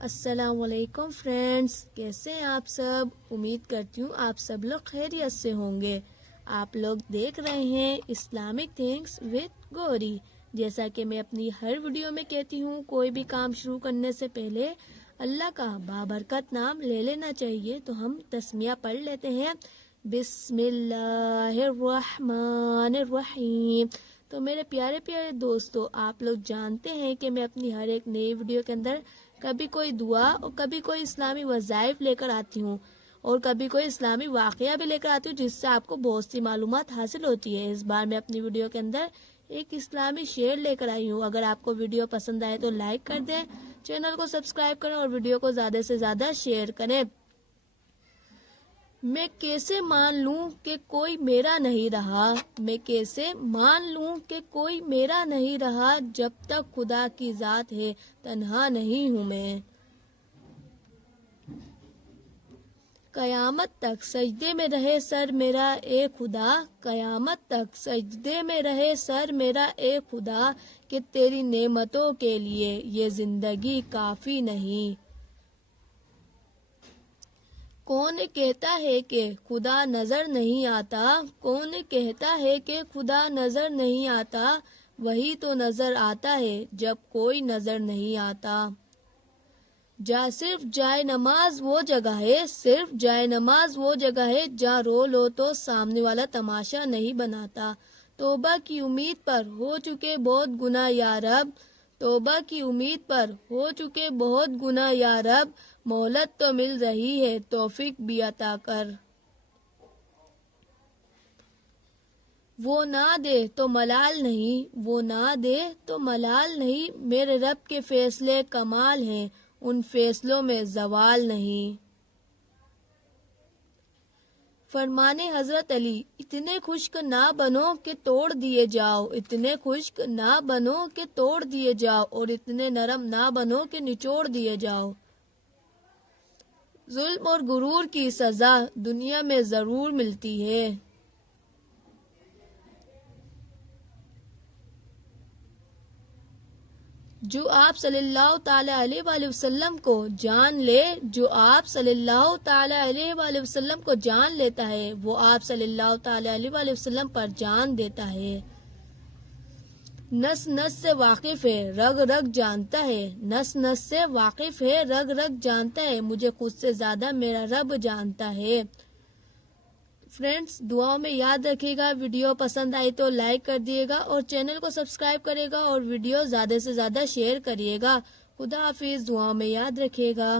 السلام علیکم فرینڈز، کیسے ہیں آپ سب؟ امید کرتی ہوں آپ سب لوگ خیریت سے ہوں گے۔ آپ لوگ دیکھ رہے ہیں اسلامک تھنگس وتھ گوری۔ جیسا کہ میں اپنی ہر ویڈیو میں کہتی ہوں، کوئی بھی کام شروع کرنے سے پہلے اللہ کا بابرکت نام لے لینا چاہیے۔ تو ہم تسمیہ پڑھ لیتے ہیں، بسم اللہ الرحمن الرحیم۔ تو میرے پیارے پیارے دوستو، آپ لوگ جانتے ہیں کہ میں اپنی ہر ایک نئی ویڈیو کے اندر کبھی کوئی دعا اور کبھی کوئی اسلامی وظائف لے کر آتی ہوں، اور کبھی کوئی اسلامی واقعہ بھی لے کر آتی ہوں، جس سے آپ کو بہت سی معلومات حاصل ہوتی ہے۔ اس بار میں اپنی ویڈیو کے اندر ایک اسلامی شعر لے کر آئی ہوں۔ اگر آپ کو ویڈیو پسند آئے تو لائک کر دیں، چینل کو سبسکرائب کریں اور ویڈیو کو زیادہ سے زیادہ شیئر کریں۔ میں کیسے مان لوں کہ کوئی میرا نہیں رہا، میں کیسے مان لوں کہ کوئی میرا نہیں رہا، جب تک خدا کی ذات ہے تنہا نہیں ہوں میں۔ قیامت تک سجدے میں رہے سر میرا اے خدا، قیامت تک سجدے میں رہے سر میرا اے خدا، کہ تیری نعمتوں کے لیے یہ زندگی کافی نہیں۔ کون کہتا ہے کہ خدا نظر نہیں آتا، کون کہتا ہے کہ خدا نظر نہیں آتا، وہی تو نظر آتا ہے جب کوئی نظر نہیں آتا۔ صرف جائے نماز وہ جگہ ہے، صرف جائے نماز وہ جگہ ہے، جہاں رو لو تو سامنے والا تماشا نہیں بناتا۔ توبہ کی امید پر ہو چکے بہت گناہ یا رب، توبہ کی امید پر ہو چکے بہت گناہ یا رب، مہلت تو مل رہی ہے توفیق بھی عطا کر۔ وہ نہ دے تو ملال نہیں، وہ نہ دے تو ملال نہیں، میرے رب کے فیصلے کمال ہیں، ان فیصلوں میں زوال نہیں۔ فرمانے حضرت علی، اتنے خشک نہ بنو کہ توڑ دیے جاؤ، اتنے خشک نہ بنو کہ توڑ دیے جاؤ، اور اتنے نرم نہ بنو کہ نچوڑ دیے جاؤ۔ ظلم اور غرور کی سزا دنیا میں ضرور ملتی ہے۔ جو آپ صلی اللہ تعالی علیہ وآلہ وسلم کو جان لے، جو آپ صلی اللہ تعالی علیہ وآلہ وسلم کو جان لیتا ہے، وہ آپ صلی اللہ تعالی علیہ وآلہ وسلم پر جان دیتا ہے۔ نس نس سے واقف ہے، رگ رگ جانتا ہے، نس نس سے واقف ہے، رگ رگ جانتا ہے، مجھے خود سے زیادہ میرا رب جانتا ہے۔ فرینڈز، دعاؤں میں یاد رکھیے گا، ویڈیو پسند آئی تو لائک کر دیے گا اور چینل کو سبسکرائب کرے گا اور ویڈیو زیادہ سے زیادہ شیئر کریے گا۔ خدا حافظ، دعاؤں میں یاد رکھیے گا۔